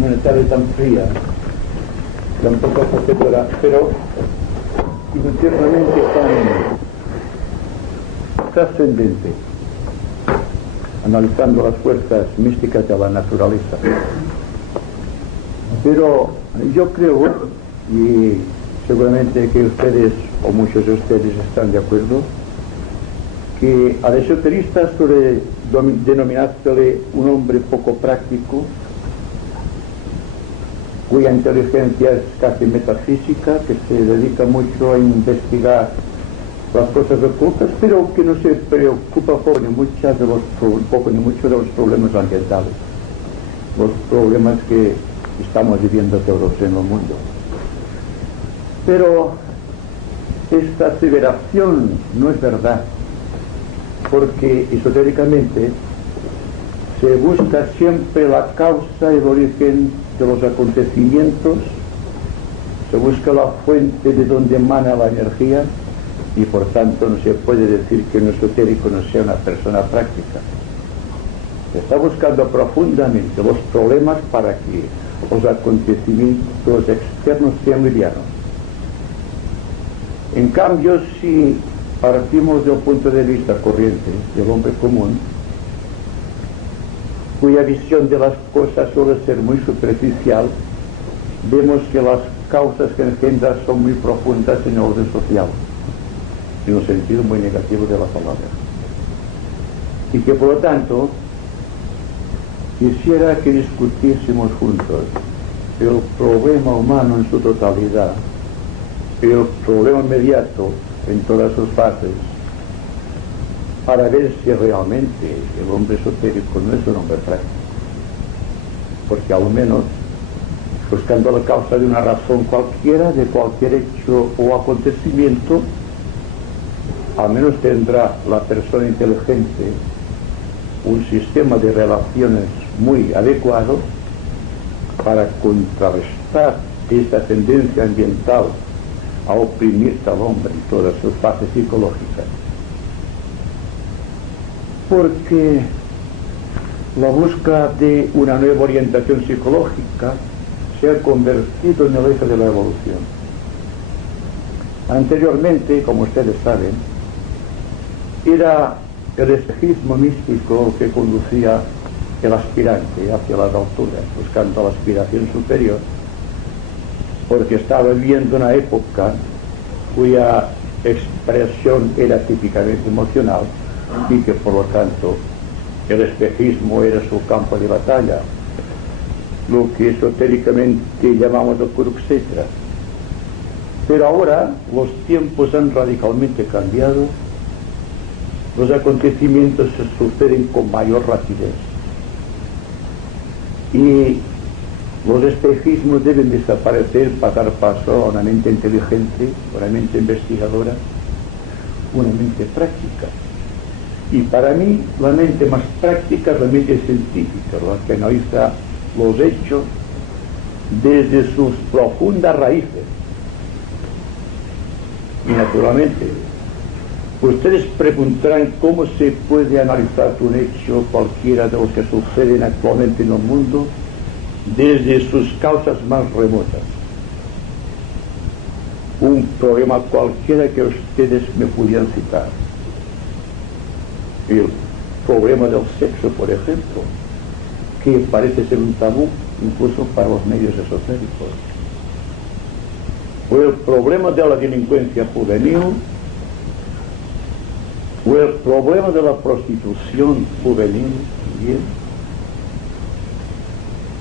en una tarde tan fría, tan poco acogedora, pero internamente tan trascendente, analizando las fuerzas místicas de la naturaleza. Pero yo creo, y seguramente que ustedes o muchos de ustedes están de acuerdo, que al esoterista suele denominársele un hombre poco práctico, cuya inteligencia es casi metafísica, que se dedica mucho a investigar las cosas ocultas, pero que no se preocupa poco ni mucho de los problemas ambientales, los problemas que estamos viviendo todos en el mundo. Pero esta aseveración no es verdad, porque esotéricamente se busca siempre la causa y el origen de los acontecimientos, se busca la fuente de donde emana la energía, y por tanto no se puede decir que un esotérico no sea una persona práctica. Se está buscando profundamente los problemas para que los acontecimientos externos sean livianos. En cambio, si partimos del punto de vista corriente del hombre común, cuya visión de las cosas suele ser muy superficial, vemos que las causas que engendran son muy profundas en el orden social, en un sentido muy negativo de la palabra. Y que por lo tanto quisiera que discutiésemos juntos el problema humano en su totalidad, el problema inmediato en todas sus fases, para ver si realmente el hombre esotérico no es un hombre práctico, porque al menos buscando la causa de una razón cualquiera, de cualquier hecho o acontecimiento, al menos tendrá la persona inteligente un sistema de relaciones muy adecuado para contrarrestar esta tendencia ambiental a oprimir al hombre en todas sus fases psicológicas. Porque la búsqueda de una nueva orientación psicológica se ha convertido en el eje de la evolución. Anteriormente, como ustedes saben, era el espejismo místico que conducía el aspirante hacia las alturas, buscando la aspiración superior, porque estaba viviendo una época cuya expresión era típicamente emocional y que por lo tanto el espejismo era su campo de batalla, lo que esotéricamente llamamos el Kurukshetra. Pero ahora los tiempos han radicalmente cambiado, los acontecimientos se suceden con mayor rapidez y los espejismos deben desaparecer para dar paso a una mente inteligente, una mente investigadora, una mente práctica. Y para mí la mente más práctica es la mente científica, la que analiza los hechos desde sus profundas raíces. Y naturalmente, ustedes preguntarán cómo se puede analizar un hecho cualquiera de los que suceden actualmente en el mundo desde sus causas más remotas. Un problema cualquiera que ustedes me pudieran citar. El problema del sexo, por ejemplo, que parece ser un tabú incluso para los medios esotéricos. O el problema de la delincuencia juvenil, o el problema de la prostitución juvenil también,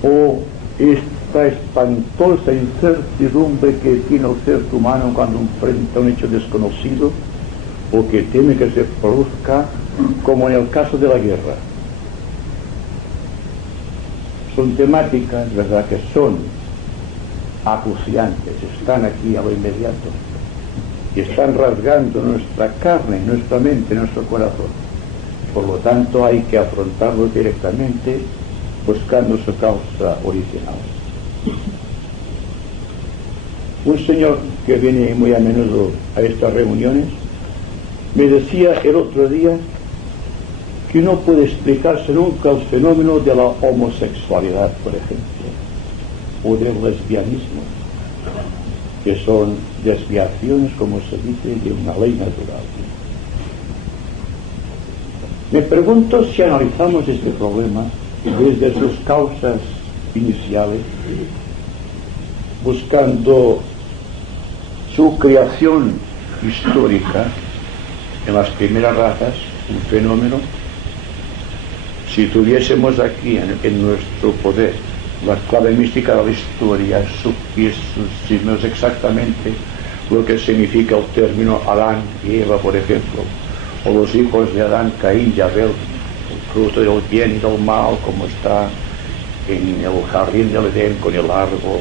o esta espantosa incertidumbre que tiene el ser humano cuando enfrenta un hecho desconocido o que teme que se produzca, como en el caso de la guerra. Son temáticas, ¿verdad?, que son acuciantes, están aquí a lo inmediato y están rasgando nuestra carne, nuestra mente, nuestro corazón. Por lo tanto, hay que afrontarlos directamente buscando su causa original. Un señor que viene muy a menudo a estas reuniones me decía el otro día que no puede explicarse nunca el fenómeno de la homosexualidad, por ejemplo. o del lesbianismo, que son desviaciones, como se dice, de una ley natural. Me pregunto si analizamos este problema desde sus causas iniciales, buscando su creación histórica en las primeras razas, un fenómeno. Si tuviésemos aquí en nuestro poder la clave mística de la historia, supiésemos exactamente lo que significa el término Adán y Eva, por ejemplo, o los hijos de Adán, Caín y Abel, el fruto del bien y del mal, como está en el jardín del Edén, con el árbol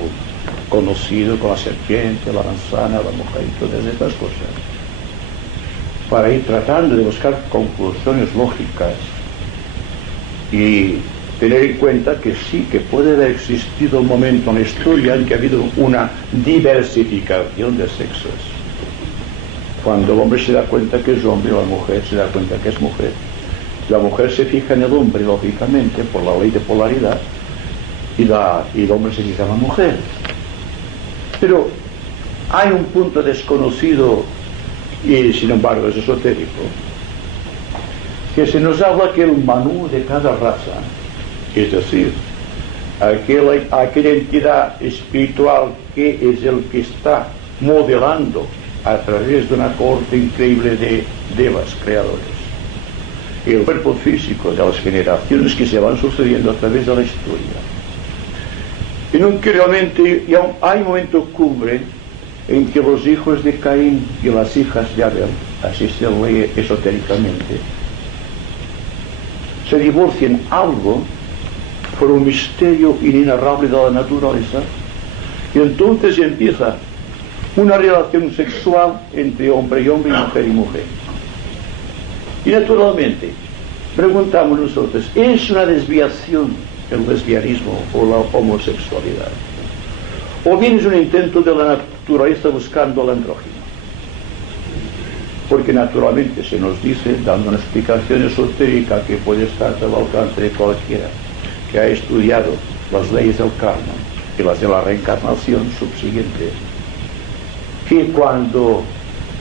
conocido, con la serpiente, la manzana, la mujer y todas estas cosas, para ir tratando de buscar conclusiones lógicas y tener en cuenta que sí, que puede haber existido un momento en la historia en que ha habido una diversificación de sexos. Cuando el hombre se da cuenta que es hombre, o la mujer se da cuenta que es mujer. La mujer se fija en el hombre, lógicamente, por la ley de polaridad, y el hombre se fija en la mujer. Pero hay un punto desconocido, y sin embargo es esotérico, que se nos habla que el Manú de cada raza, es decir, aquella entidad espiritual que es el que está modelando a través de una corte increíble de devas creadores el cuerpo físico de las generaciones que se van sucediendo a través de la historia, en un que realmente hay un momento cumbre en que los hijos de Caín y las hijas de Abel, así se lee esotéricamente, se divorcian algo por un misterio inenarrable de la naturaleza, y entonces empieza una relación sexual entre hombre y hombre y mujer. Y naturalmente, preguntamos nosotros, ¿es una desviación el lesbianismo o la homosexualidad? ¿O bien es un intento de la naturaleza buscando el andrógino? Porque naturalmente se nos dice, dando una explicación esotérica que puede estar al alcance de cualquiera que ha estudiado las leyes del karma y las de la reencarnación subsiguiente, que cuando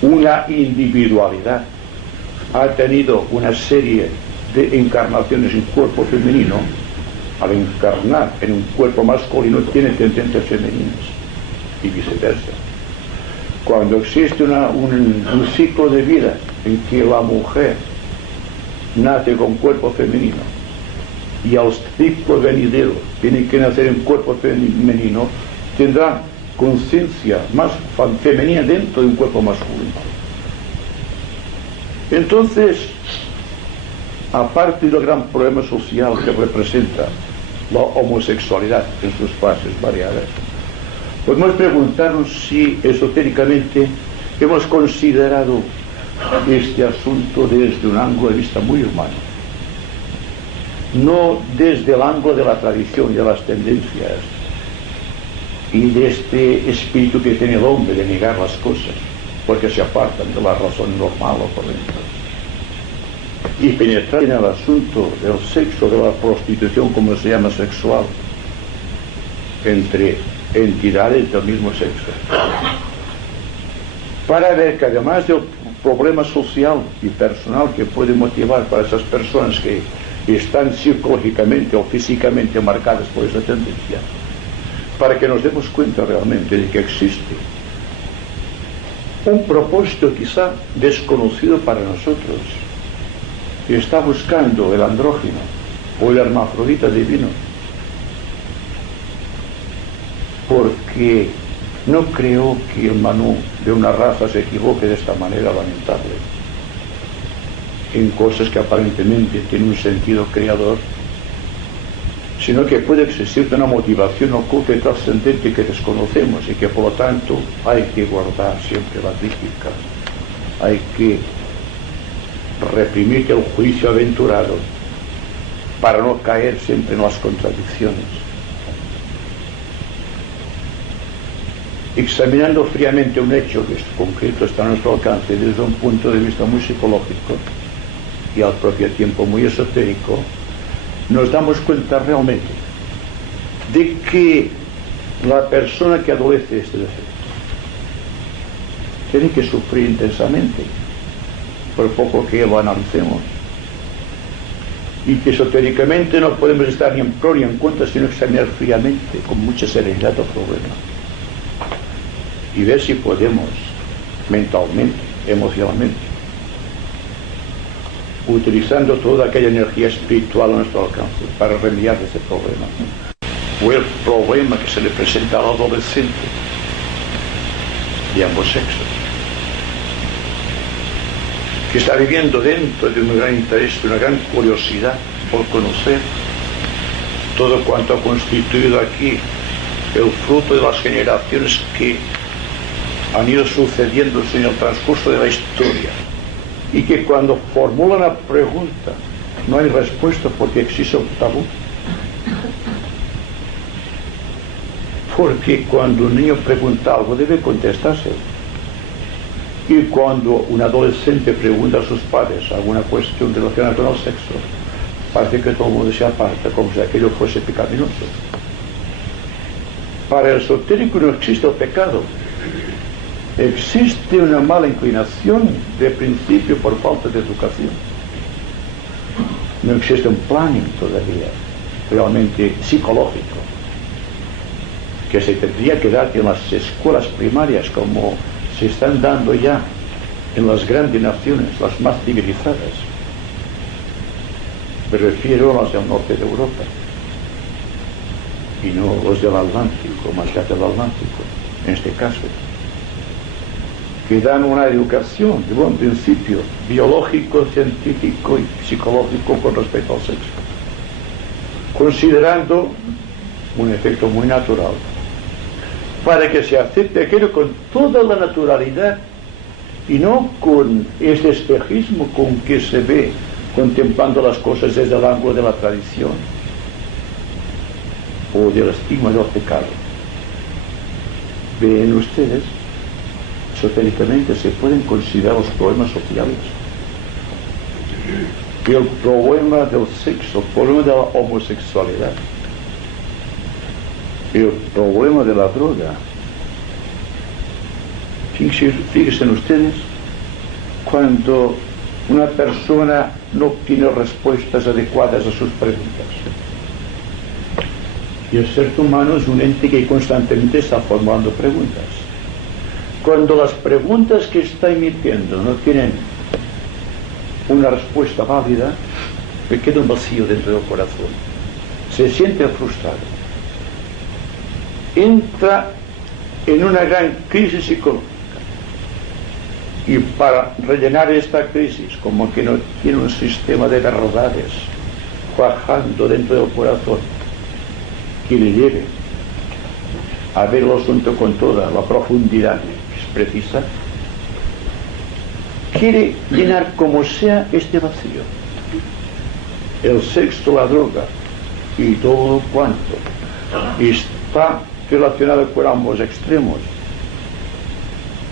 una individualidad ha tenido una serie de encarnaciones en cuerpo femenino, al encarnar en un cuerpo masculino tiene tendencias femeninas y viceversa. Cuando existe un ciclo de vida en que la mujer nace con cuerpo femenino y al ciclo venidero tiene que nacer en cuerpo femenino, tendrá conciencia más femenina dentro de un cuerpo masculino. Entonces, aparte del gran problema social que representa la homosexualidad en sus fases variadas, podemos preguntarnos si esotéricamente hemos considerado este asunto desde un ángulo de vista muy humano, no desde el ángulo de la tradición y de las tendencias y de este espíritu que tiene el hombre de negar las cosas porque se apartan de la razón normal o correcta, y penetrar en el asunto del sexo, de la prostitución, como se llama sexual, entre entidades del mismo sexo, para ver que además del problema social y personal que puede motivar para esas personas que están psicológicamente o físicamente marcadas por esa tendencia, para que nos demos cuenta realmente de que existe un propósito quizá desconocido para nosotros, que está buscando el andrógino o el hermafrodita divino, porque no creo que el Manú de una raza se equivoque de esta manera lamentable en cosas que aparentemente tienen un sentido creador, sino que puede existir una motivación oculta y trascendente que desconocemos y que por lo tanto hay que guardar siempre la crítica, hay que reprimir el juicio aventurado para no caer siempre en las contradicciones. Examinando fríamente un hecho que es concreto, está a nuestro alcance desde un punto de vista muy psicológico y al propio tiempo muy esotérico, nos damos cuenta realmente de que la persona que adolece este defecto tiene que sufrir intensamente, por poco que lo analicemos, y que esotéricamente no podemos estar ni en pro ni en contra, sino examinar fríamente, con mucha serenidad el problema, y ver si podemos, mentalmente, emocionalmente, utilizando toda aquella energía espiritual a nuestro alcance para remediar ese problema, o el problema que se le presenta al adolescente de ambos sexos, que está viviendo dentro de un gran interés, de una gran curiosidad por conocer todo cuanto ha constituido aquí el fruto de las generaciones que han ido sucediéndose en el transcurso de la historia, y que cuando formulan la pregunta no hay respuesta porque existe un tabú. Porque cuando un niño pregunta algo debe contestarse, y cuando un adolescente pregunta a sus padres alguna cuestión relacionada con el sexo, parece que todo el mundo se aparta como si aquello fuese pecaminoso. Para el esotérico no existe el pecado, existe una mala inclinación de principio por falta de educación. No existe un planning todavía realmente psicológico que se tendría que dar en las escuelas primarias, como se están dando ya en las grandes naciones, las más civilizadas. Me refiero a las del norte de Europa, y no los del Atlántico, más allá del Atlántico, en este caso, que dan una educación de buen principio biológico, científico y psicológico con respecto al sexo, considerando un efecto muy natural, para que se acepte aquello con toda la naturalidad y no con este espejismo con que se ve contemplando las cosas desde el ángulo de la tradición o del estigma del pecado. Ven ustedes, esotéricamente se pueden considerar los problemas sociales, y el problema del sexo, el problema de la homosexualidad, el problema de la droga. Fíjense ustedes, cuando una persona no obtiene respuestas adecuadas a sus preguntas, y el ser humano es un ente que constantemente está formulando preguntas. Cuando las preguntas que está emitiendo no tienen una respuesta válida, me queda un vacío dentro del corazón, se siente frustrado, entra en una gran crisis psicológica, y para rellenar esta crisis, como que no tiene un sistema de verdades cuajando dentro del corazón que le lleve a ver el asunto con toda la profundidad que es precisa, quiere llenar como sea este vacío. El sexo, la droga y todo cuanto está relacionado con ambos extremos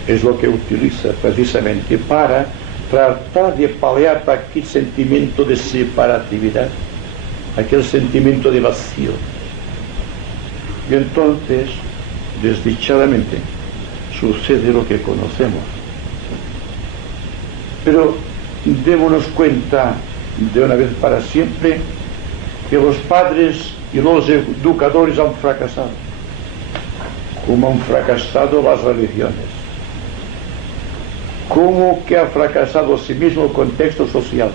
es lo que utiliza precisamente para tratar de paliar aquel sentimiento de separatividad, aquel sentimiento de vacío. Y entonces, desdichadamente, sucede lo que conocemos. Pero démonos cuenta de una vez para siempre que los padres y los educadores han fracasado, como han fracasado las religiones, como que ha fracasado sí mismo el contexto social.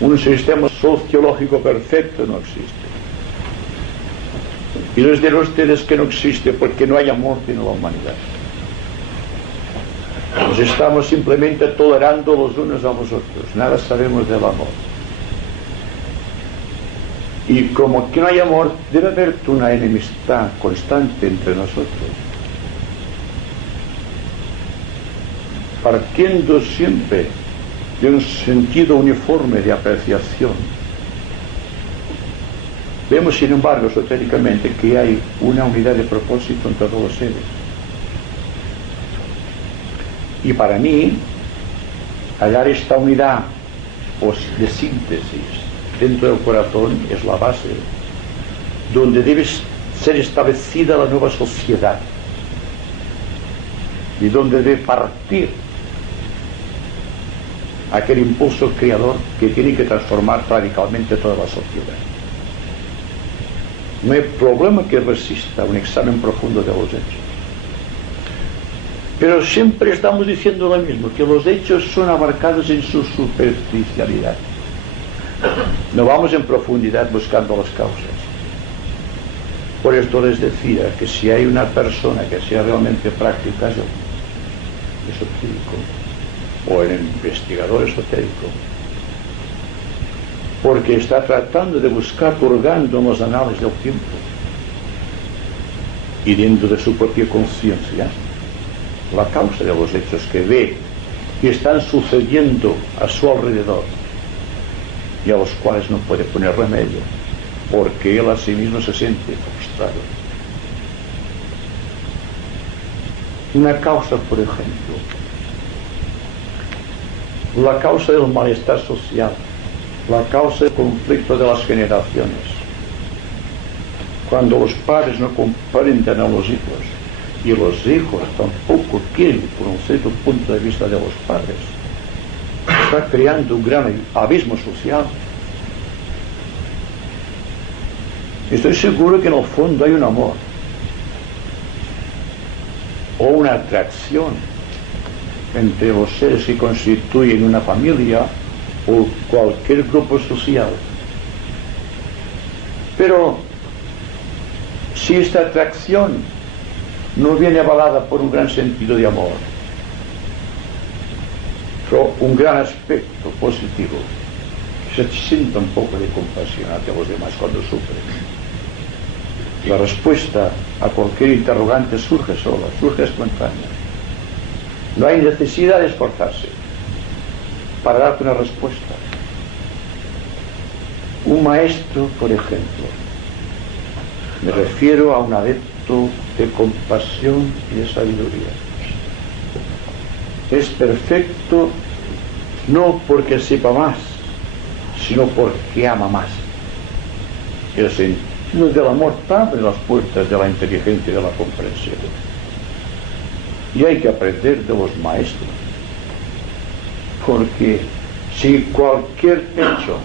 Un sistema sociológico perfecto no existe. Y les diré a ustedes que no existe porque no hay amor en la humanidad. Nos estamos simplemente tolerando los unos a los otros, nada sabemos del amor. Y como que no hay amor, debe haber una enemistad constante entre nosotros, partiendo siempre de un sentido uniforme de apreciación. Vemos, sin embargo, esotéricamente, que hay una unidad de propósito entre todos los seres. Y para mí, hallar esta unidad de síntesis dentro del corazón es la base donde debe ser establecida la nueva sociedad y donde debe partir aquel impulso creador que tiene que transformar radicalmente toda la sociedad. No hay problema que resista un examen profundo de los hechos. Pero siempre estamos diciendo lo mismo, que los hechos son abarcados en su superficialidad. No vamos en profundidad buscando las causas. Por esto les decía que si hay una persona que sea realmente práctica, yo, esotérico, o el investigador esotérico, porque está tratando de buscar, purgando en los anales del tiempo y dentro de su propia conciencia, la causa de los hechos que ve que están sucediendo a su alrededor y a los cuales no puede poner remedio, porque él a sí mismo se siente frustrado. Una causa, por ejemplo, la causa del malestar social, la causa del conflicto de las generaciones. Cuando los padres no comprenden a los hijos y los hijos tampoco quieren por un cierto punto de vista de los padres, está creando un gran abismo social. Estoy seguro que en el fondo hay un amor o una atracción entre los seres que constituyen una familia o cualquier grupo social. Pero si esta atracción no viene avalada por un gran sentido de amor, pero un gran aspecto positivo, se sienta un poco de compasión hacia los demás cuando sufren, la respuesta a cualquier interrogante surge sola, surge espontánea. No hay necesidad de esforzarse para darte una respuesta. Un maestro, por ejemplo, me refiero a un adepto de compasión y de sabiduría, es perfecto no porque sepa más, sino porque ama más. El sentido del amor abre las puertas de la inteligencia y de la comprensión. Y hay que aprender de los maestros, porque si cualquier hecho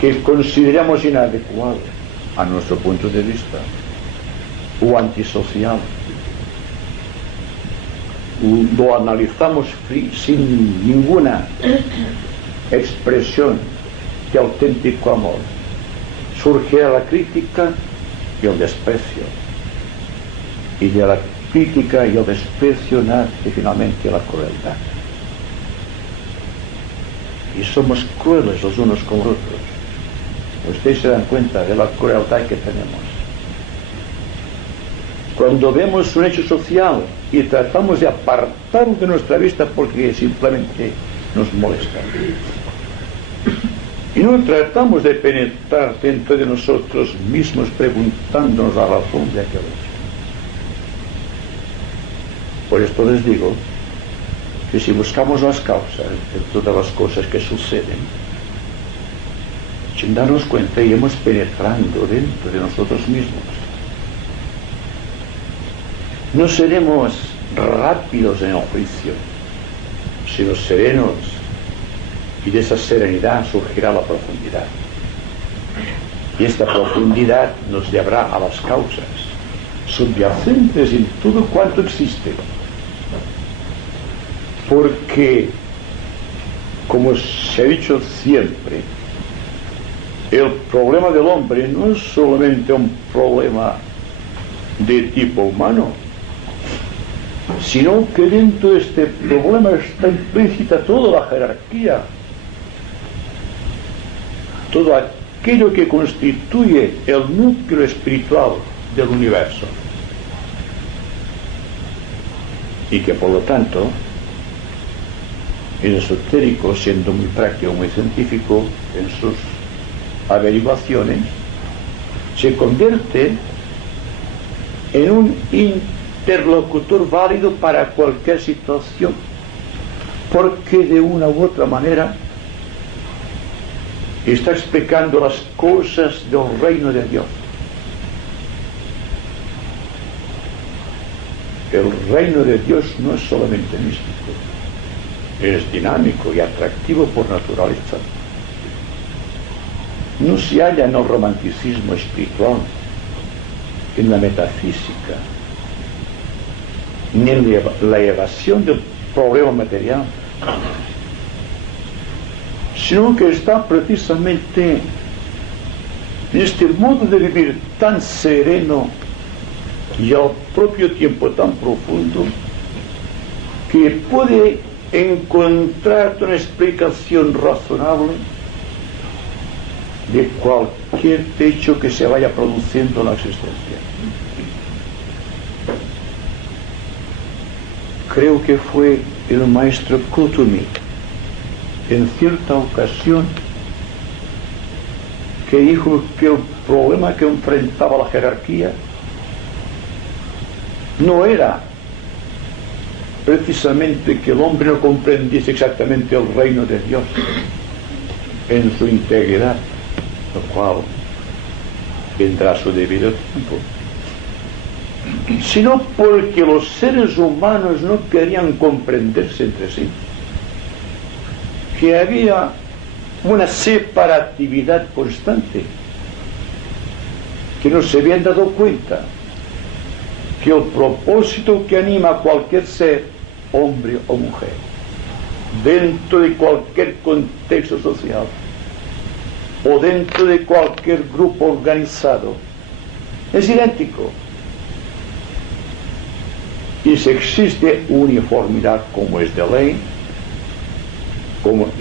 que consideramos inadecuado a nuestro punto de vista o antisocial lo analizamos sin ninguna expresión de auténtico amor, surge la crítica y el desprecio, y de la crítica y el desprecio nace finalmente la crueldad, y somos crueles los unos con los otros. Ustedes se dan cuenta de la crueldad que tenemos cuando vemos un hecho social y tratamos de apartarlo de nuestra vista porque simplemente nos molesta, y no tratamos de penetrar dentro de nosotros mismos preguntándonos la razón de aquel hecho. Por esto les digo que si buscamos las causas de todas las cosas que suceden, sin darnos cuenta, iremos penetrando dentro de nosotros mismos. No seremos rápidos en el juicio, sino serenos, y de esa serenidad surgirá la profundidad. Y esta profundidad nos llevará a las causas subyacentes en todo cuanto existe. Porque, como se ha dicho siempre, el problema del hombre no es solamente un problema de tipo humano, sino que dentro de este problema está implícita toda la jerarquía, todo aquello que constituye el núcleo espiritual del universo, y que por lo tanto el esotérico, siendo muy práctico, muy científico en sus averiguaciones, se convierte en un interlocutor válido para cualquier situación, porque de una u otra manera está explicando las cosas del reino de Dios. El reino de Dios no es solamente místico, es dinámico y atractivo por naturaleza. No se halla en el romanticismo espiritual, en la metafísica, ni en la evasión del problema material, sino que está precisamente en este modo de vivir tan sereno y al propio tiempo tan profundo, que puede encontrar una explicación razonable de cualquier hecho que se vaya produciendo en la existencia. Creo que fue el maestro Kutumi, en cierta ocasión, que dijo que el problema que enfrentaba la jerarquía no era precisamente que el hombre no comprendiese exactamente el reino de Dios en su integridad, lo cual vendrá a su debido tiempo, sino porque los seres humanos no querían comprenderse entre sí, que había una separatividad constante, que no se habían dado cuenta que el propósito que anima a cualquier ser, hombre o mujer, dentro de cualquier contexto social o dentro de cualquier grupo organizado, es idéntico. Y si existe uniformidad como es de ley,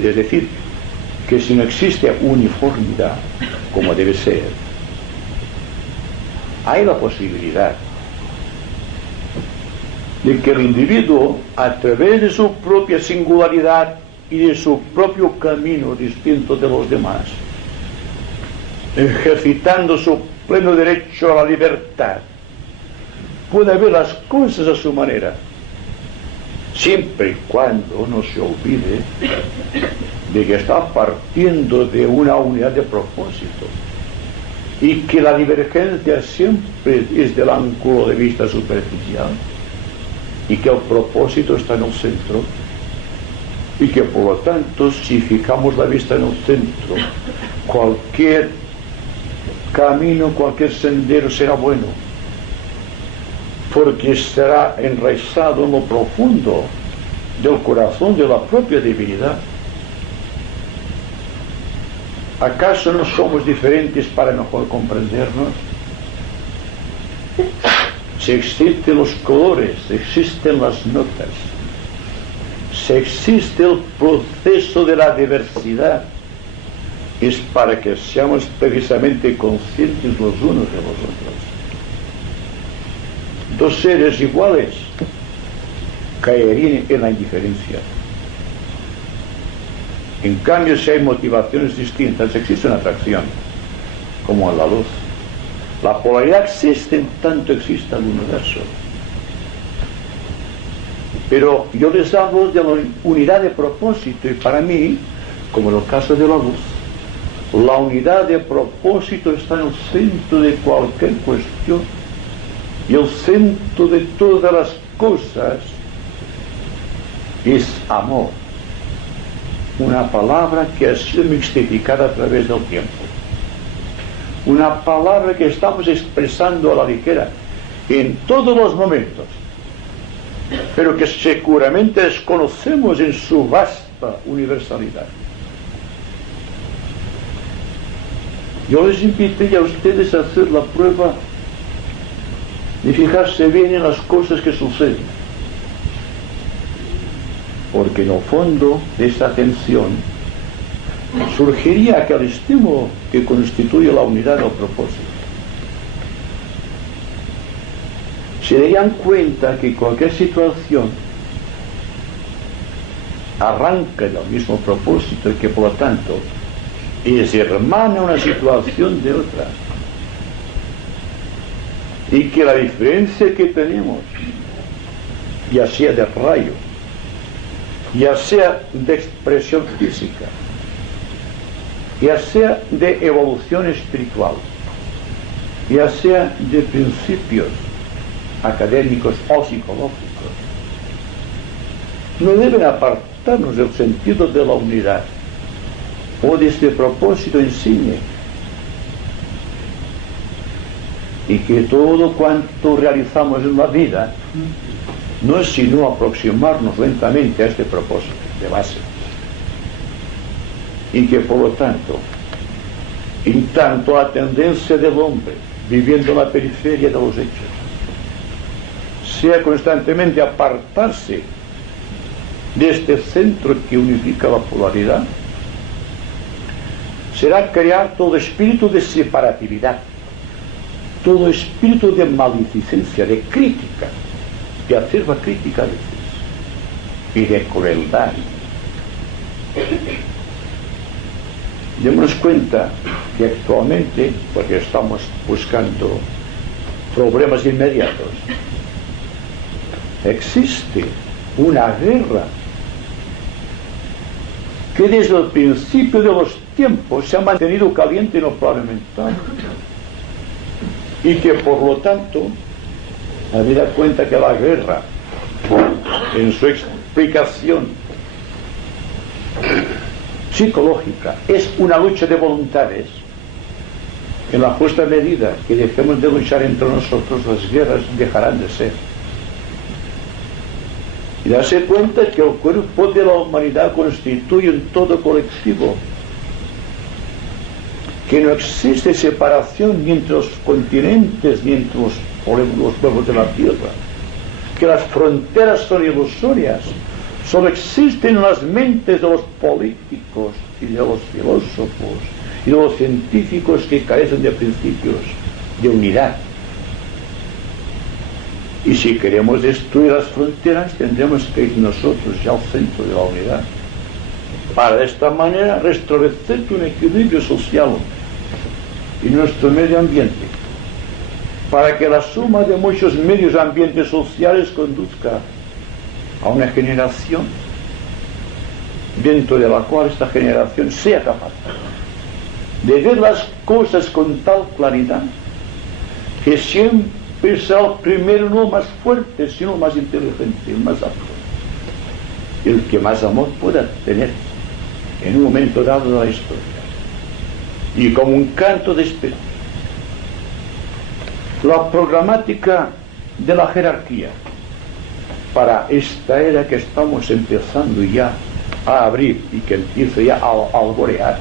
es decir, que si no existe uniformidad como debe ser, hay la posibilidad de que el individuo, a través de su propia singularidad y de su propio camino distinto de los demás, ejercitando su pleno derecho a la libertad, puede ver las cosas a su manera, siempre y cuando no se olvide de que está partiendo de una unidad de propósito y que la divergencia siempre es del ángulo de vista superficial y que el propósito está en el centro, y que por lo tanto, si fijamos la vista en el centro, cualquier camino, cualquier sendero será bueno, porque estará enraizado en lo profundo del corazón de la propia divinidad. ¿Acaso no somos diferentes para mejor comprendernos? Si existen los colores, existen las notas, si existe el proceso de la diversidad, es para que seamos precisamente conscientes los unos de los otros. Dos seres iguales caerían en la indiferencia. En cambio, si hay motivaciones distintas, existe una atracción, como en la luz. La polaridad existe en tanto exista el universo. Pero yo les hablo de la unidad de propósito, y para mí, como en el caso de la luz, la unidad de propósito está en el centro de cualquier cuestión, y el centro de todas las cosas es amor, una palabra que ha sido mixtificada a través del tiempo, una palabra que estamos expresando a la ligera en todos los momentos, pero que seguramente desconocemos en su vasta universalidad. Yo les invité a ustedes a hacer la prueba de fijarse bien en las cosas que suceden, porque en el fondo de esa atención surgiría aquel estímulo que constituye la unidad del propósito. Se darían cuenta que cualquier situación arranca del mismo propósito y que por lo tanto es hermana una situación de otra, y que la diferencia que tenemos, ya sea de rayo, ya sea de expresión física, ya sea de evolución espiritual, ya sea de principios académicos o psicológicos, no deben apartarnos del sentido de la unidad o de este propósito insigne, y que todo cuanto realizamos en la vida no es sino aproximarnos lentamente a este propósito de base, y que por lo tanto, en tanto la tendencia del hombre viviendo en la periferia de los hechos sea constantemente apartarse de este centro que unifica la polaridad, será crear todo espíritu de separatividad, todo espíritu de maledicencia, de crítica, de acerba crítica a veces, y de crueldad. Démonos cuenta que actualmente, porque estamos buscando problemas inmediatos, existe una guerra que desde el principio de los tiempos se ha mantenido caliente en lo plano mental, y que por lo tanto, habida cuenta que la guerra, en su explicación psicológica, es una lucha de voluntades, en la justa medida que dejemos de luchar entre nosotros, las guerras dejarán de ser. Y darse cuenta que el cuerpo de la humanidad constituye un todo colectivo, que no existe separación ni entre los continentes ni entre los pueblos de la tierra, que las fronteras son ilusorias, solo existen en las mentes de los políticos y de los filósofos y de los científicos que carecen de principios de unidad. Y si queremos destruir las fronteras, tendremos que ir nosotros ya al centro de la unidad, para de esta manera restablecer un equilibrio social y nuestro medio ambiente, para que la suma de muchos medios ambientes sociales conduzca a una generación dentro de la cual esta generación sea capaz de ver las cosas con tal claridad que siempre será el primero, no el más fuerte, sino el más inteligente, el más apto, el que más amor pueda tener en un momento dado de la historia. Y como un canto de esperanza, la programática de la jerarquía para esta era que estamos empezando ya a abrir y que empieza ya a alborear,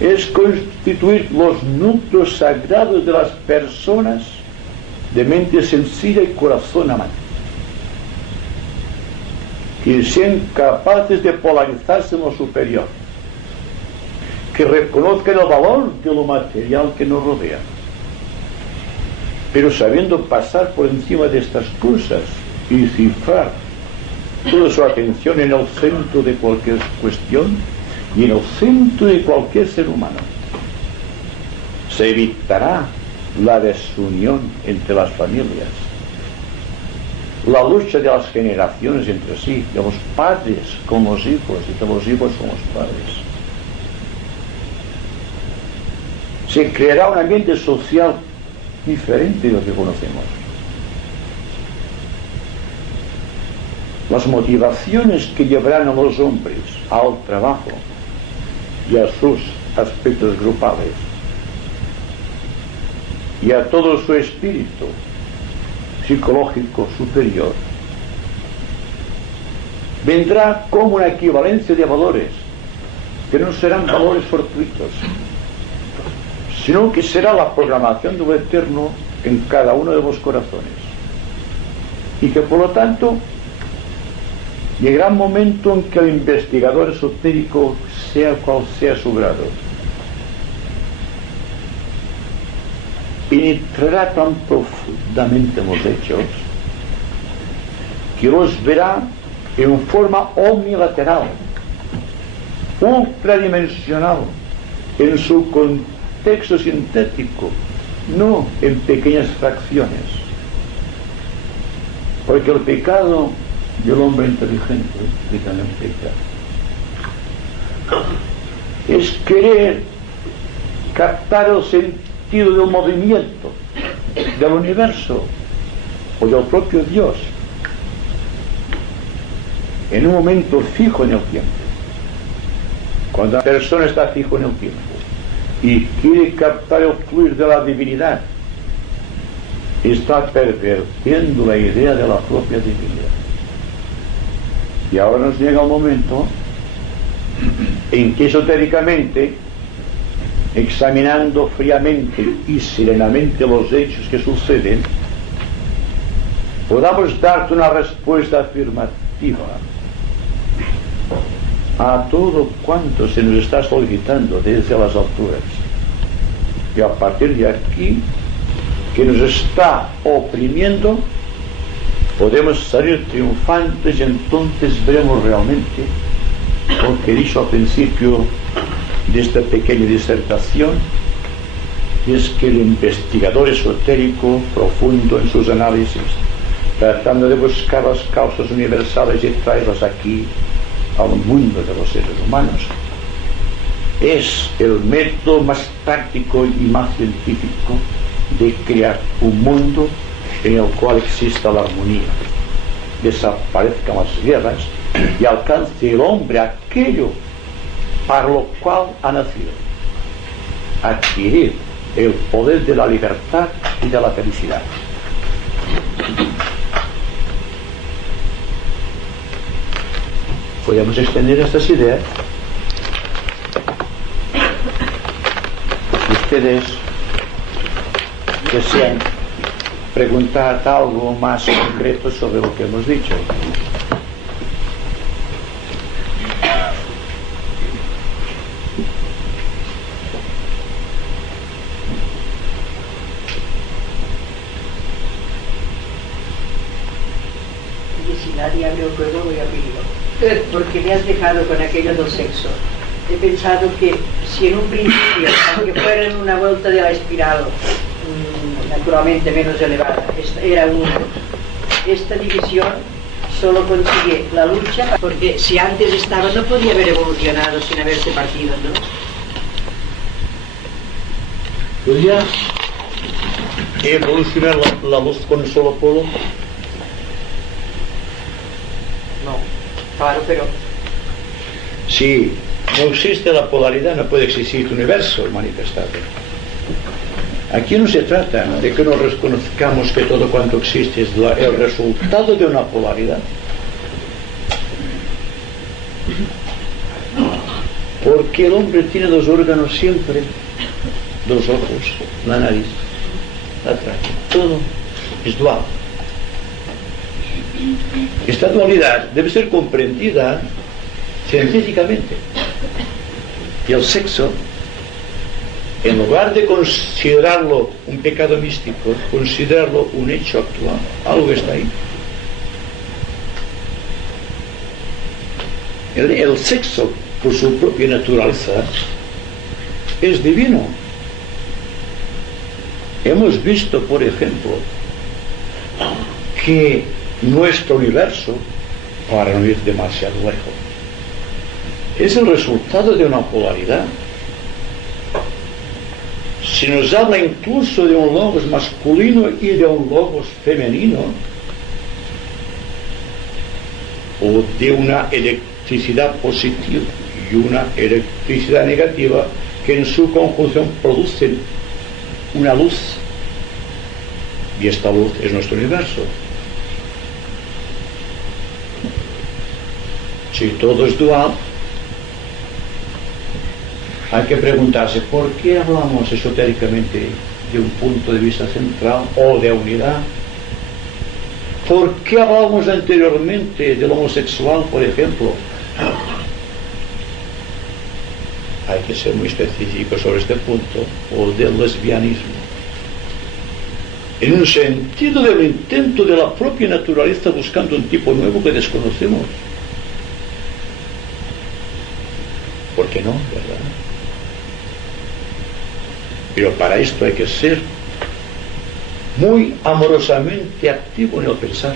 es constituir los núcleos sagrados de las personas de mente sencilla y corazón amante, que sean capaces de polarizarse en lo superior, que reconozcan el valor de lo material que nos rodea, pero sabiendo pasar por encima de estas cosas y cifrar toda su atención en el centro de cualquier cuestión y en el centro de cualquier ser humano. Se evitará la desunión entre las familias, la lucha de las generaciones entre sí, de los padres con los hijos y de los hijos con los padres. Se creará un ambiente social diferente de lo que conocemos. Las motivaciones que llevarán a los hombres al trabajo y a sus aspectos grupales y a todo su espíritu psicológico superior vendrá como una equivalencia de valores que no serán valores fortuitos, sino que será la programación de lo eterno en cada uno de los corazones, y que por lo tanto llegará un momento en que el investigador esotérico, sea cual sea su grado, penetrará tan profundamente en los hechos que los verá en forma omnilateral, ultradimensional, en su contexto sintético, no en pequeñas fracciones, porque el pecado del hombre inteligente, explícame el pecado, es querer captar el sentido del movimiento del universo o del propio Dios en un momento fijo en el tiempo. Cuando la persona está fijo en el tiempo y quiere captar el fluir de la divinidad, está pervirtiendo la idea de la propia divinidad. Y ahora nos llega un momento en que esotéricamente, examinando fríamente y serenamente los hechos que suceden, podamos darte una respuesta afirmativa a todo cuanto se nos está solicitando desde las alturas. Y a partir de aquí, que nos está oprimiendo, podemos salir triunfantes y entonces veremos realmente lo que he dicho al principio de esta pequeña disertación, y es que el investigador esotérico, profundo en sus análisis, tratando de buscar las causas universales y traerlas aquí al mundo de los seres humanos, es el método más práctico y más científico de crear un mundo en el cual exista la armonía, desaparezcan las guerras y alcance el hombre aquello para lo cual ha nacido: adquirir el poder de la libertad y de la felicidad. Podemos extender estas ideas. Si ustedes desean preguntar algo más concreto sobre lo que hemos dicho. Y si nadie abre el juego, voy a abrirlo. Porque me has dejado con aquello del sexo. He pensado que si en un principio, aunque fuera en una vuelta de la espiral, naturalmente menos elevada, era uno, esta división solo consigue la lucha, porque si antes estaba no podía haber evolucionado sin haberse partido, ¿no? ¿Podría evolucionar la luz con un solo polo? No, claro, pero... Si no existe la polaridad, no puede existir el universo manifestado. Aquí no se trata de que nos reconozcamos que todo cuanto existe es el resultado de una polaridad. Porque el hombre tiene dos órganos siempre, dos ojos, la nariz, la tráquea, todo es dual. Esta dualidad debe ser comprendida científicamente. Y el sexo, en lugar de considerarlo un pecado místico, considerarlo un hecho actual, algo está ahí. El sexo, por su propia naturaleza, es divino. Hemos visto, por ejemplo, que nuestro universo, para no ir demasiado lejos, es el resultado de una polaridad. Si nos habla incluso de un logos masculino y de un logos femenino, o de una electricidad positiva y una electricidad negativa, que en su conjunción producen una luz, y esta luz es nuestro universo. Si todo es dual, hay que preguntarse ¿por qué hablamos esotéricamente de un punto de vista central o de unidad? ¿Por qué hablábamos anteriormente del homosexual, por ejemplo? Hay que ser muy específico sobre este punto, o del lesbianismo, en un sentido del intento de la propia naturaleza buscando un tipo nuevo que desconocemos. ¿Por qué no? ¿Verdad? Pero para esto hay que ser muy amorosamente activo en el pensar,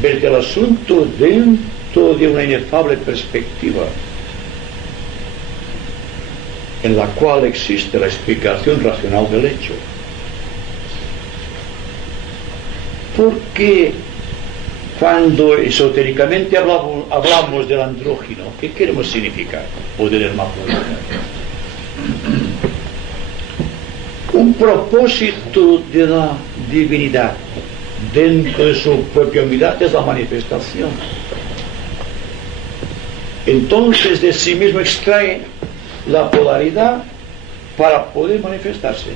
ver que el asunto de toda una inefable perspectiva en la cual existe la explicación racional del hecho. Porque cuando esotéricamente hablamos del andrógino, ¿qué queremos significar? O del hermafrodita. Un propósito de la divinidad dentro de su propia unidad es la manifestación. Entonces de sí mismo extrae la polaridad para poder manifestarse,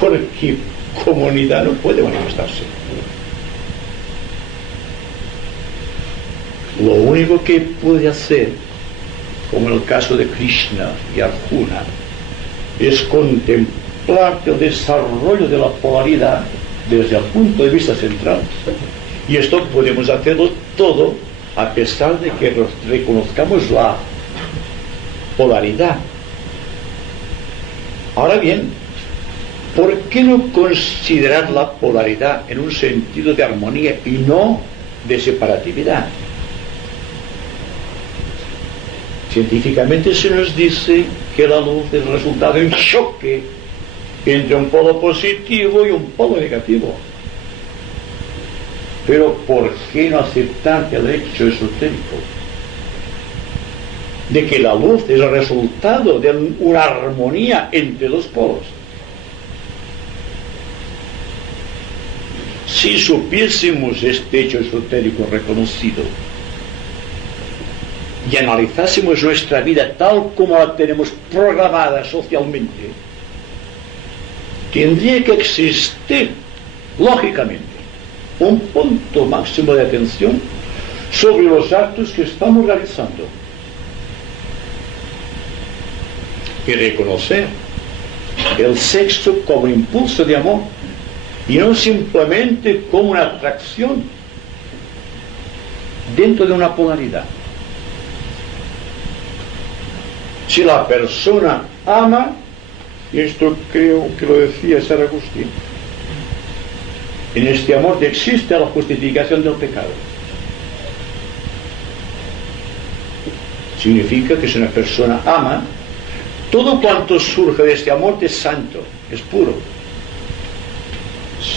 porque como unidad no puede manifestarse. Lo único que puede hacer, como en el caso de Krishna y Arjuna, es contemplar el desarrollo de la polaridad desde el punto de vista central. Y esto podemos hacerlo todo a pesar de que reconozcamos la polaridad. Ahora bien, ¿por qué no considerar la polaridad en un sentido de armonía y no de separatividad? Científicamente se nos dice que la luz es el resultado de un choque entre un polo positivo y un polo negativo. Pero ¿por qué no aceptar el hecho esotérico de que la luz es el resultado de una armonía entre dos polos? Si supiésemos este hecho esotérico reconocido y analizásemos nuestra vida tal como la tenemos programada socialmente, tendría que existir, lógicamente, un punto máximo de atención sobre los actos que estamos realizando y reconocer el sexo como impulso de amor y no simplemente como una atracción dentro de una polaridad. Si la persona ama, y esto creo que lo decía San Agustín, en este amor existe la justificación del pecado. Significa que si una persona ama, todo cuanto surge de este amor es santo, es puro,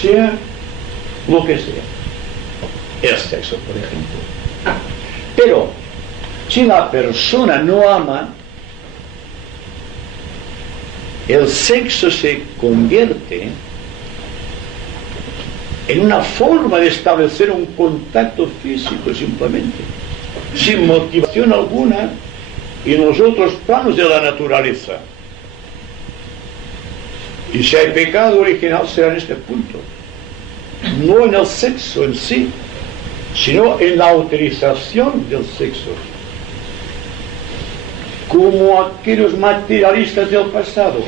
sea lo que sea. El sexo, por ejemplo. Pero si la persona no ama, el sexo se convierte en una forma de establecer un contacto físico simplemente, sin motivación alguna, y en los otros planos de la naturaleza. Y si hay pecado original será en este punto, no en el sexo en sí, sino en la utilización del sexo, como aquellos materialistas del pasado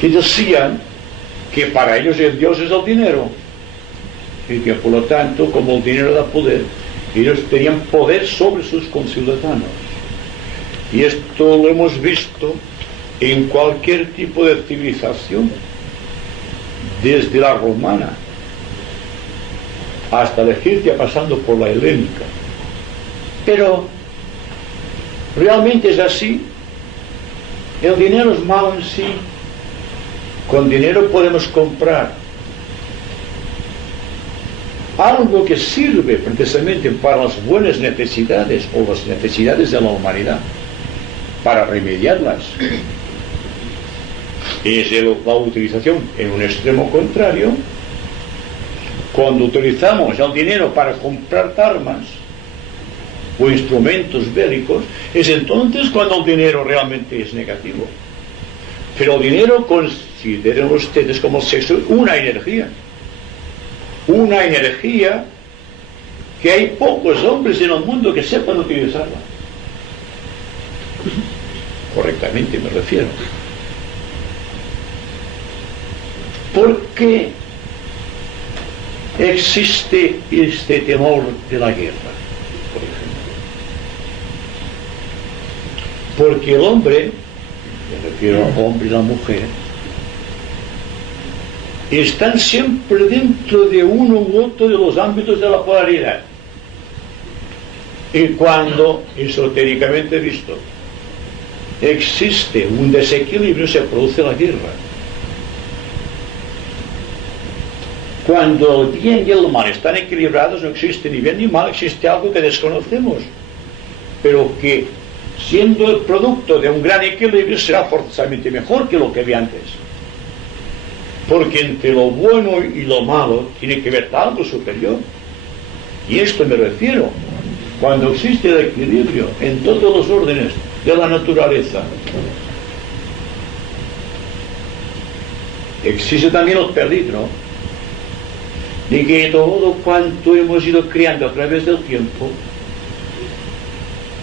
que decían que para ellos el Dios es el dinero y que por lo tanto, como el dinero da poder, ellos tenían poder sobre sus conciudadanos. Y esto lo hemos visto en cualquier tipo de civilización, desde la romana hasta la egipcia, pasando por la helénica. Pero realmente es así. El dinero es malo en sí. Con dinero podemos comprar algo que sirve precisamente para las buenas necesidades o las necesidades de la humanidad, para remediarlas. Es la utilización en un extremo contrario. Cuando utilizamos el dinero para comprar armas o instrumentos bélicos, es entonces cuando el dinero realmente es negativo. Pero el dinero, consideren ustedes como sexo una energía que hay pocos hombres en el mundo que sepan utilizarla correctamente, me refiero. ¿Por qué existe este temor de la guerra, por ejemplo? Porque el hombre, me refiero al hombre y la mujer, están siempre dentro de uno u otro de los ámbitos de la polaridad. Y cuando, esotéricamente visto, existe un desequilibrio, se produce la guerra. Cuando el bien y el mal están equilibrados, no existe ni bien ni mal, existe algo que desconocemos, pero que, siendo el producto de un gran equilibrio, será forzosamente mejor que lo que había antes. Porque entre lo bueno y lo malo tiene que haber algo superior. Y a esto me refiero. Cuando existe el equilibrio en todos los órdenes de la naturaleza, existe también el peligro de que todo cuanto hemos ido creando a través del tiempo,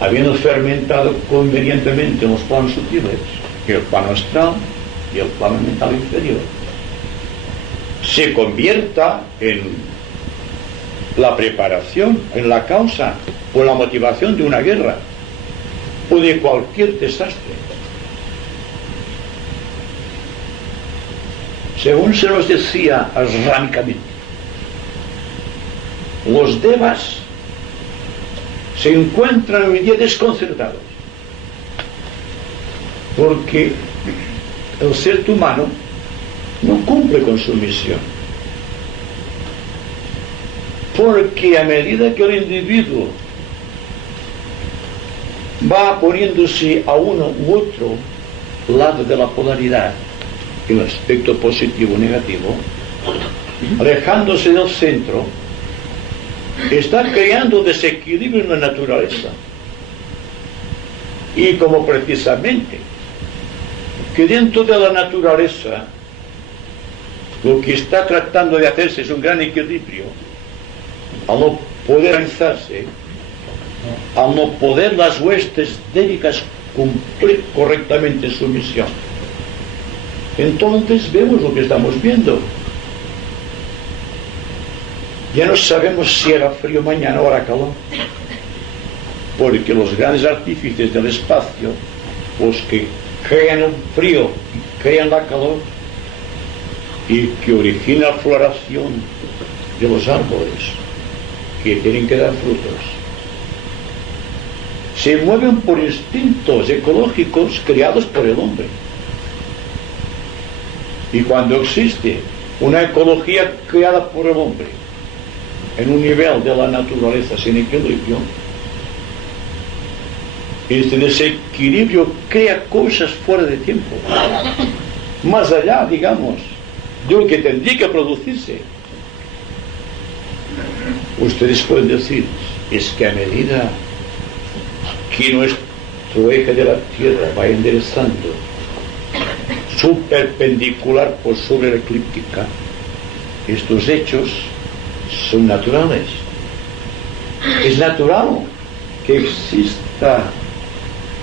habiendo fermentado convenientemente en los planos sutiles, el plano astral y el plano mental inferior, se convierta en la preparación, en la causa o la motivación de una guerra o de cualquier desastre. Según se nos decía asrámicamente, los devas se encuentran hoy día desconcertados porque el ser humano no cumple con su misión, porque a medida que el individuo va poniéndose a uno u otro lado de la polaridad, el aspecto positivo o negativo, alejándose del centro, está creando desequilibrio en la naturaleza. Y como precisamente que dentro de la naturaleza lo que está tratando de hacerse es un gran equilibrio, al no poder realizarse, al no poder las huestes déricas cumplir correctamente su misión, entonces vemos lo que estamos viendo. Ya no sabemos si era frío mañana o era calor, porque los grandes artífices del espacio, los que crean el frío y crean la calor, y que origina la floración de los árboles que tienen que dar frutos, se mueven por instintos ecológicos creados por el hombre. Y cuando existe una ecología creada por el hombre en un nivel de la naturaleza sin equilibrio, este desequilibrio crea cosas fuera de tiempo, más allá, digamos, de lo que tendría que producirse. Ustedes pueden decir, es que a medida que nuestro eje de la Tierra va enderezando su perpendicular por sobre la eclíptica, estos hechos son naturales. Es natural que exista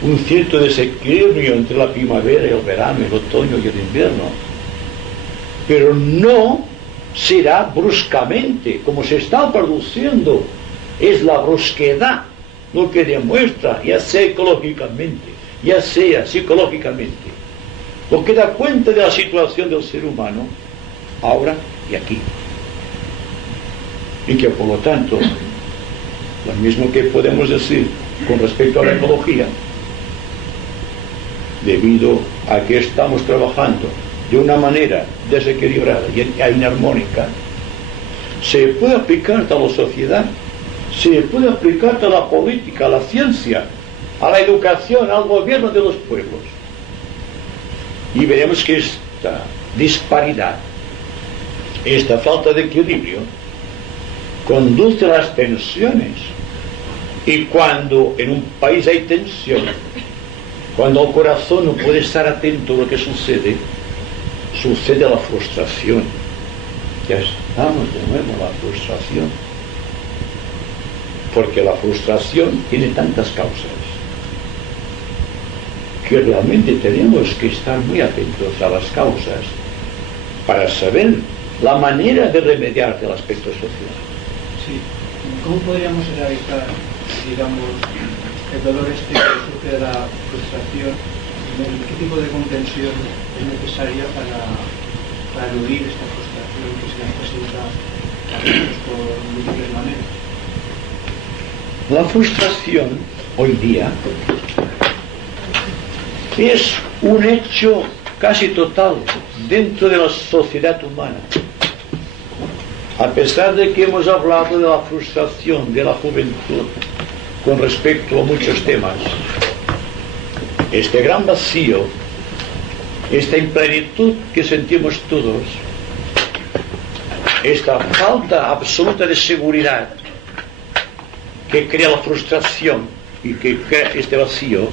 un cierto desequilibrio entre la primavera y el verano, el otoño y el invierno, pero no será bruscamente como se está produciendo. Es la brusquedad lo que demuestra, ya sea ecológicamente, ya sea psicológicamente, lo que da cuenta de la situación del ser humano ahora y aquí, y que por lo tanto, lo mismo que podemos decir con respecto a la ecología, debido a que estamos trabajando de una manera desequilibrada y inarmónica, se puede aplicar a la sociedad, se puede aplicar a la política, a la ciencia, a la educación, al gobierno de los pueblos. Y veremos que esta disparidad, esta falta de equilibrio, conduce a las tensiones. Y cuando en un país hay tensión, cuando el corazón no puede estar atento a lo que sucede, sucede la frustración. Ya estamos de nuevo en la frustración, porque la frustración tiene tantas causas que realmente tenemos que estar muy atentos a las causas para saber la manera de remediar el aspecto social. Sí. ¿Cómo podríamos erradicar, digamos, el dolor que surge de la frustración? ¿Qué tipo de contención es necesaria para eludir esta frustración? frustración que se nos presenta a nosotros por múltiples maneras. La frustración hoy día es un hecho casi total dentro de la sociedad humana. A pesar de que hemos hablado de la frustración de la juventud con respecto a muchos temas, este gran vacío, esta implenitud que sentimos todos, esta falta absoluta de seguridad que crea la frustración y que crea este vacío,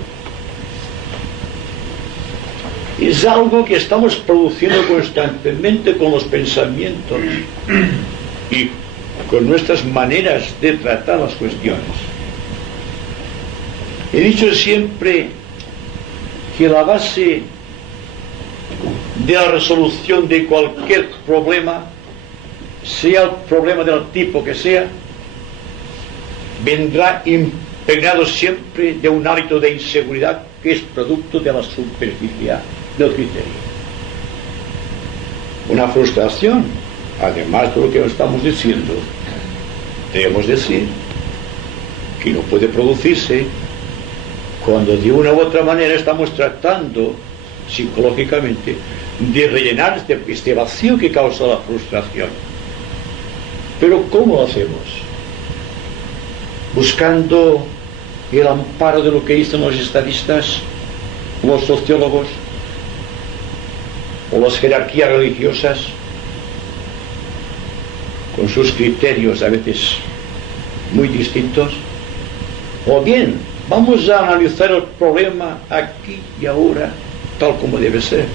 es algo que estamos produciendo constantemente con los pensamientos y con nuestras maneras de tratar las cuestiones. He dicho siempre que la base de la resolución de cualquier problema, sea el problema del tipo que sea, vendrá impregnado siempre de un hálito de inseguridad que es producto de la superficialidad del criterio. Una frustración, además de lo que estamos diciendo, debemos decir que no puede producirse cuando de una u otra manera estamos tratando psicológicamente de rellenar este vacío que causa la frustración. Pero ¿cómo lo hacemos? Buscando el amparo de lo que dicen los estadistas, los sociólogos o las jerarquías religiosas, con sus criterios a veces muy distintos, o bien vamos a analizar el problema aquí y ahora tal como debe ser,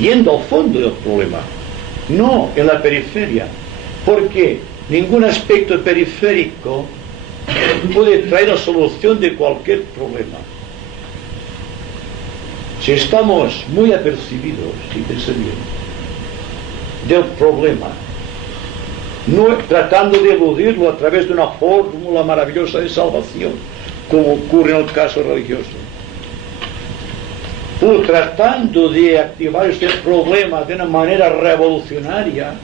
yendo al fondo del problema, no en la periferia, porque ningún aspecto periférico puede traer la solución de cualquier problema. Si estamos muy apercibidos, si piensen bien, del problema, no tratando de eludirlo a través de una fórmula maravillosa de salvación, como ocurre en el caso religioso, o tratando de activar este problema de una manera revolucionaria,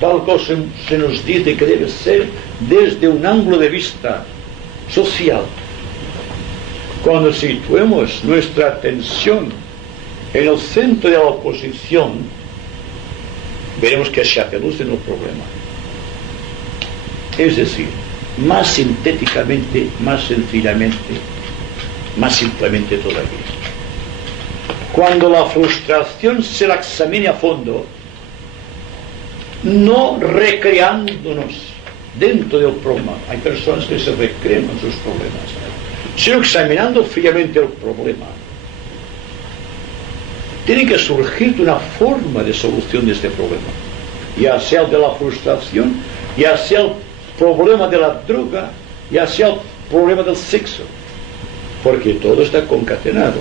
tal como se nos dice que debe ser desde un ángulo de vista social. Cuando situemos nuestra atención en el centro de la oposición, veremos que se hace luz en el problema. Es decir, más sintéticamente, más sencillamente, más simplemente todavía. Cuando la frustración se la examine a fondo, no recreándonos dentro del problema. Hay personas que se recrean en sus problemas, sino examinando fríamente el problema. Tiene que surgir una forma de solución de este problema, ya sea el de la frustración, ya sea el problema de la droga, ya sea el problema del sexo, porque todo está concatenado.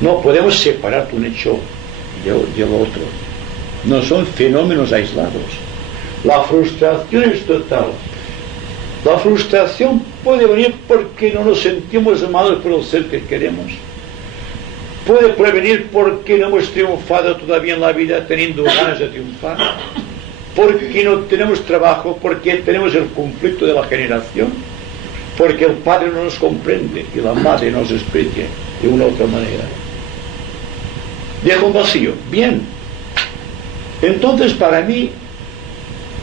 No podemos separar un hecho del otro. No son fenómenos aislados. La frustración es total. La frustración puede venir porque no nos sentimos amados por el ser que queremos. Puede prevenir porque no hemos triunfado todavía en la vida teniendo ganas de triunfar. Porque no tenemos trabajo, porque tenemos el conflicto de la generación, porque el padre no nos comprende y la madre nos desprecia de una u otra manera. Deja un vacío. Bien. Entonces, para mí,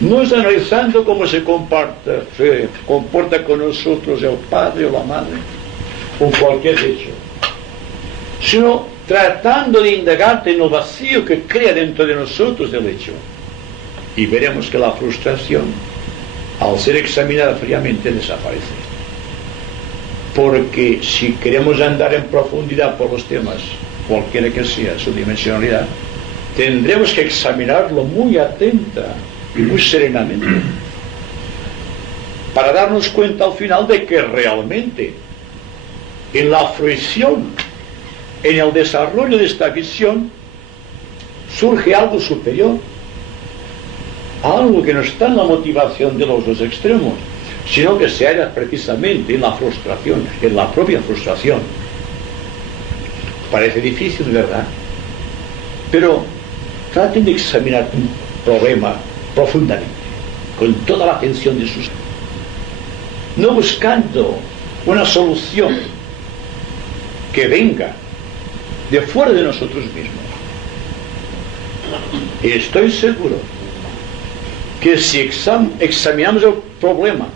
no es analizando cómo se comporta con nosotros el padre o la madre, o cualquier hecho, sino tratando de indagarte en el vacío que crea dentro de nosotros el hecho. Y veremos que la frustración, al ser examinada fríamente, desaparece. Porque si queremos andar en profundidad por los temas, cualquiera que sea su dimensionalidad, tendremos que examinarlo muy atenta y muy serenamente para darnos cuenta al final de que realmente en la fruición, en el desarrollo de esta visión, surge algo superior, algo que no está en la motivación de los dos extremos, sino que se halla precisamente en la frustración, en la propia frustración. Parece difícil, ¿verdad? Pero traten de examinar un problema profundamente, con toda la atención de sus... no buscando una solución que venga de fuera de nosotros mismos. Y estoy seguro que si examinamos el problema,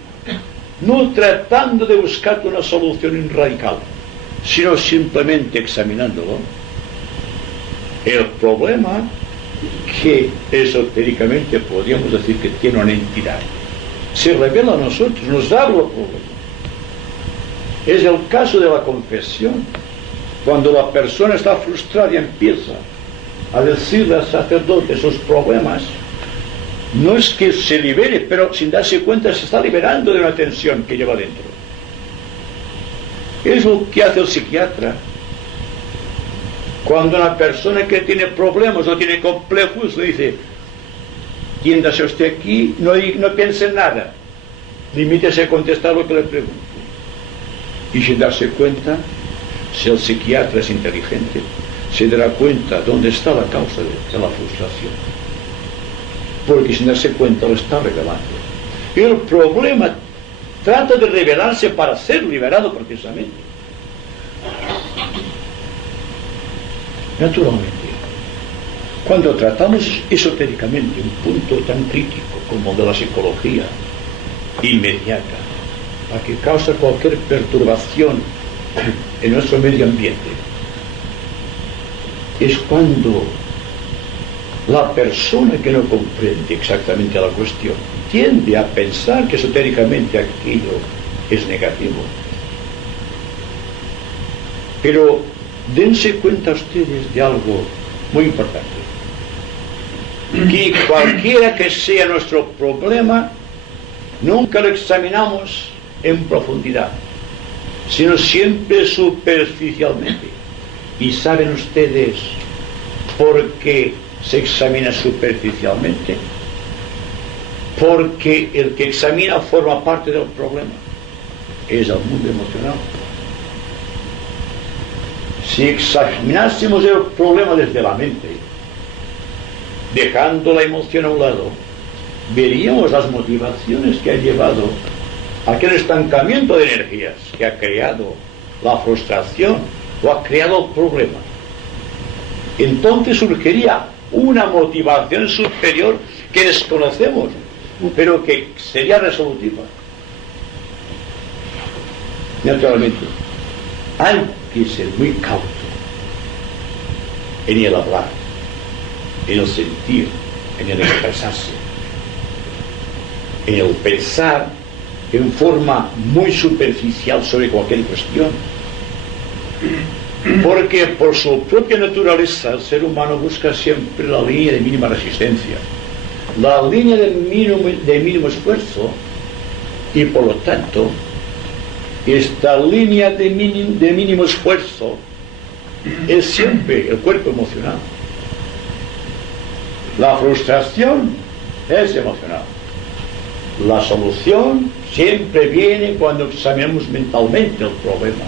no tratando de buscar una solución radical, sino simplemente examinándolo, el problema que esotéricamente podríamos decir que tiene una entidad se revela a nosotros, nos habla el problema. Es el caso de la confesión. Cuando la persona está frustrada y empieza a decirle al sacerdote sus problemas, no es que se libere, pero sin darse cuenta se está liberando de una tensión que lleva dentro. Es lo que hace el psiquiatra. Cuando una persona que tiene problemas o tiene complejos le dice: tiéndase usted aquí, no piense en nada, limítese a contestar lo que le pregunto. Y sin darse cuenta, si el psiquiatra es inteligente, se dará cuenta dónde está la causa de la frustración, porque sin darse cuenta lo está revelando. Y el problema trata de revelarse para ser liberado precisamente. Naturalmente, cuando tratamos esotéricamente un punto tan crítico como el de la psicología inmediata, a que causa cualquier perturbación en nuestro medio ambiente, es cuando la persona que no comprende exactamente la cuestión tiende a pensar que esotéricamente aquello es negativo. Pero dense cuenta ustedes de algo muy importante, que cualquiera que sea nuestro problema, nunca lo examinamos en profundidad, sino siempre superficialmente. ¿Y saben ustedes por qué se examina superficialmente? Porque el que examina forma parte del problema, es el mundo emocional. Si examinásemos el problema desde la mente, dejando la emoción a un lado, veríamos las motivaciones que han llevado a aquel estancamiento de energías que ha creado la frustración o ha creado el problema. Entonces surgiría una motivación superior que desconocemos, pero que sería resolutiva. Naturalmente, hay que ser muy cauto en el hablar, en el sentir, en el expresarse, en el pensar en forma muy superficial sobre cualquier cuestión, porque por su propia naturaleza el ser humano busca siempre la línea de mínima resistencia, la línea de mínimo esfuerzo, y por lo tanto esta línea de mínimo esfuerzo es siempre el cuerpo emocional. La frustración es emocional. La solución siempre viene cuando examinamos mentalmente el problema,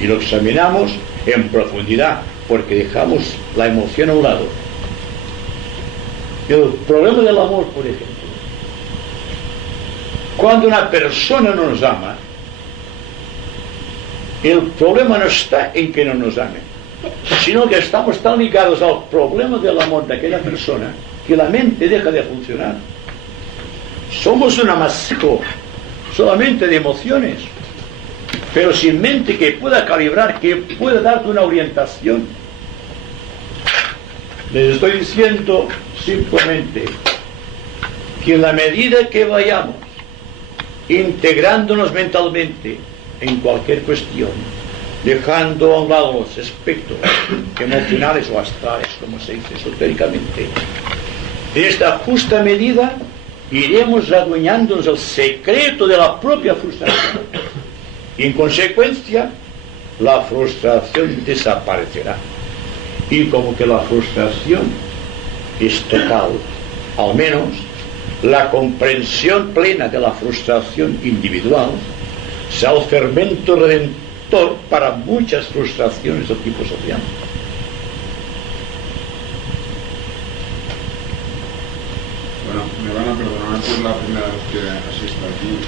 y lo examinamos en profundidad, porque dejamos la emoción a un lado. El problema del amor, por ejemplo, cuando una persona no nos ama, el problema no está en que no nos ame, sino que estamos tan ligados al problema del amor de aquella persona que la mente deja de funcionar. Somos un amasijo solamente de emociones, pero sin mente que pueda calibrar, que pueda darte una orientación. Les estoy diciendo simplemente que en la medida que vayamos integrándonos mentalmente en cualquier cuestión, dejando a un lado los aspectos emocionales o astrales, como se dice esotéricamente, de esta justa medida iremos adueñándonos del secreto de la propia frustración, y en consecuencia la frustración desaparecerá. Y como que la frustración es total, al menos la comprensión plena de la frustración individual sea el fermento redentor para muchas frustraciones de tipo social. que es la primera vez que asisto aquí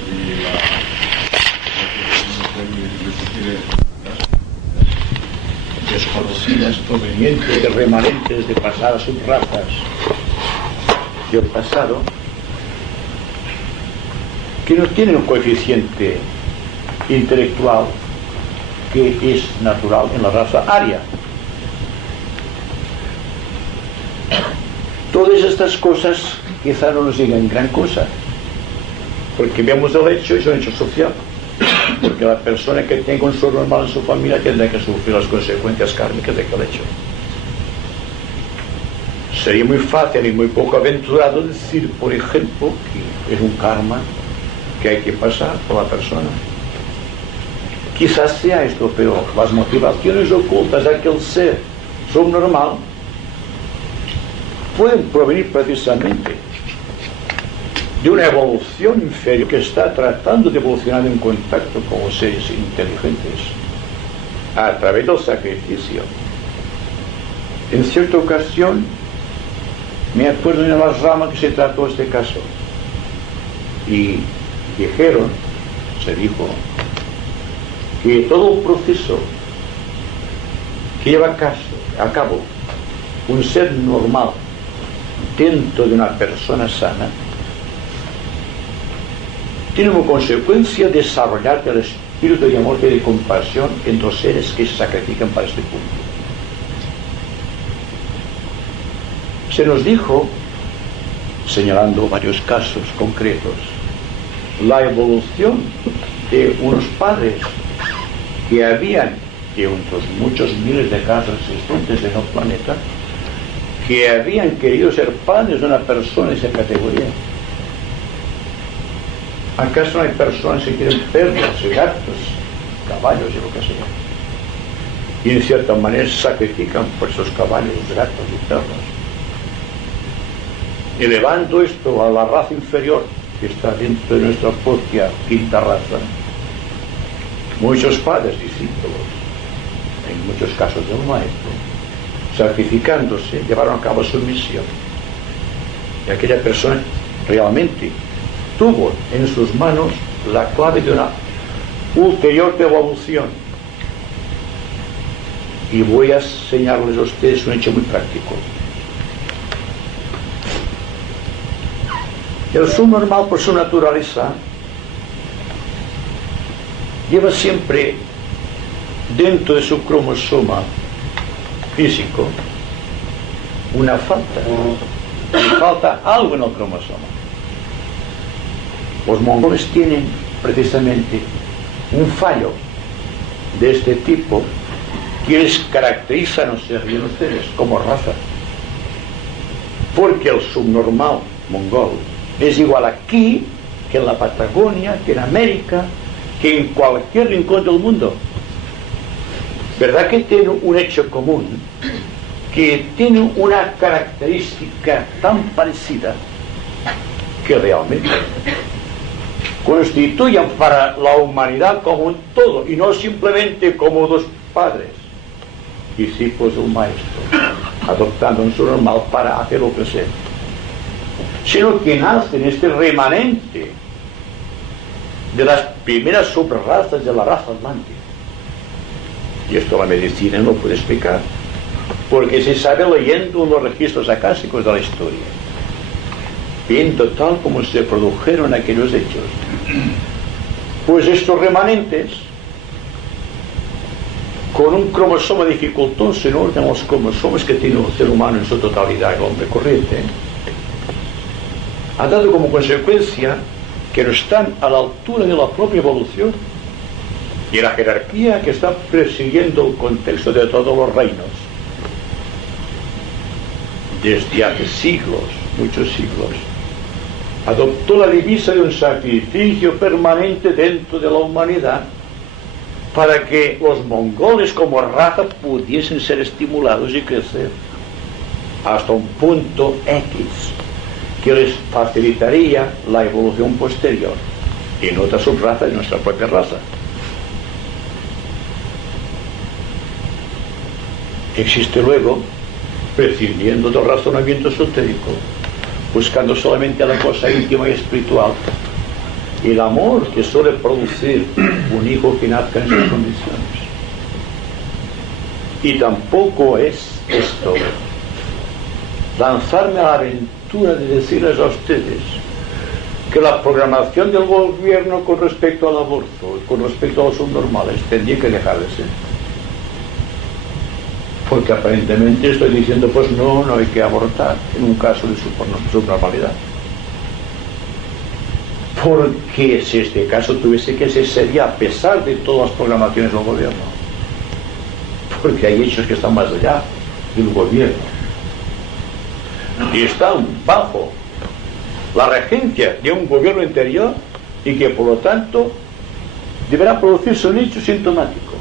y desconocidas provenientes de remanentes de pasadas subrazas del pasado que no tienen un coeficiente intelectual que es natural en la raza aria. Todas estas cosas quizá no nos digan gran cosa, porque vemos el hecho y es un hecho social, porque la persona que tenga un subnormal en su familia tendrá que sufrir las consecuencias kármicas de aquel hecho. Sería muy fácil y muy poco aventurado decir, por ejemplo, que es un karma que hay que pasar por la persona. Quizás sea esto, pero las motivaciones ocultas de aquel ser subnormal pueden provenir precisamente de una evolución inferior que está tratando de evolucionar en contacto con los seres inteligentes a través del sacrificio. En cierta ocasión me acuerdo de las ramas que se trató este caso y dijeron, se dijo, que todo el proceso que lleva a cabo un ser normal dentro de una persona sana tiene como consecuencia desarrollar el espíritu de amor y de compasión entre los seres que se sacrifican para este punto. Se nos dijo, señalando varios casos concretos, la evolución de unos padres que habían, de otros muchos miles de casos existentes en el planeta, que habían querido ser padres de una persona de esa categoría. ¿Acaso no hay personas que quieren perros, gatos, caballos y lo que sea? Y en cierta manera se sacrifican por esos caballos, gatos y perros. Elevando esto a la raza inferior que está dentro de nuestra propia quinta raza, muchos padres, discípulos, en muchos casos del maestro, sacrificándose, llevaron a cabo su misión. Y aquella persona realmente tuvo en sus manos la clave de una ulterior evolución. Y voy a enseñarles a ustedes un hecho muy práctico. El subnormal, por su naturaleza, lleva siempre dentro de su cromosoma físico una falta. Le falta algo en el cromosoma. Los mongoles tienen precisamente un fallo de este tipo que les caracteriza, no sé, bien ustedes, como raza. Porque el subnormal mongol es igual aquí que en la Patagonia, que en América, que en cualquier rincón del mundo. ¿Verdad que tiene un hecho común? Que tiene una característica tan parecida que realmente constituyen para la humanidad como un todo, y no simplemente como dos padres, discípulos del maestro, adoptando un subnormal para hacer lo que sea, sino que nacen este remanente de las primeras subrazas de la raza atlántica. Y esto la medicina no puede explicar, porque se sabe leyendo los registros acásicos de la historia, viendo tal como se produjeron aquellos hechos. Pues estos remanentes, con un cromosoma dificultoso en orden a los cromosomas que tiene el ser humano en su totalidad, el hombre corriente, ha dado como consecuencia que no están a la altura de la propia evolución y la jerarquía que está persiguiendo el contexto de todos los reinos desde hace siglos, muchos siglos. Adoptó la divisa de un sacrificio permanente dentro de la humanidad para que los mongoles como raza pudiesen ser estimulados y crecer hasta un punto X que les facilitaría la evolución posterior en otra subraza de nuestra propia raza. Existe luego, prescindiendo del razonamiento esotérico, buscando solamente la cosa íntima y espiritual. El amor que suele producir un hijo que nazca en esas condiciones. Y tampoco es esto lanzarme a la aventura de decirles a ustedes que la programación del gobierno con respecto al aborto y con respecto a los subnormales tendría que dejar de ser. Porque aparentemente estoy diciendo, pues no hay que abortar en un caso de subnormalidad. Porque si este caso tuviese que ser, sería a pesar de todas las programaciones del gobierno. Porque hay hechos que están más allá del gobierno. Y están bajo la regencia de un gobierno interior y que por lo tanto deberá producirse un hecho sintomático.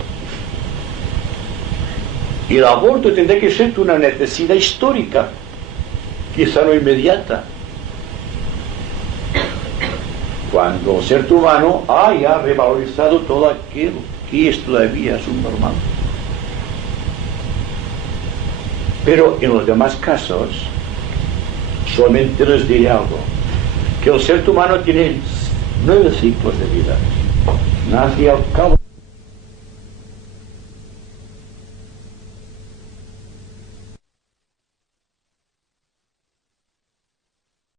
Y el aborto tendrá que ser una necesidad histórica, quizá no inmediata, cuando el ser humano haya revalorizado todo aquello que es todavía subnormal. Pero en los demás casos solamente les diré algo, que el ser humano tiene 9 ciclos de vida. Nace al cabo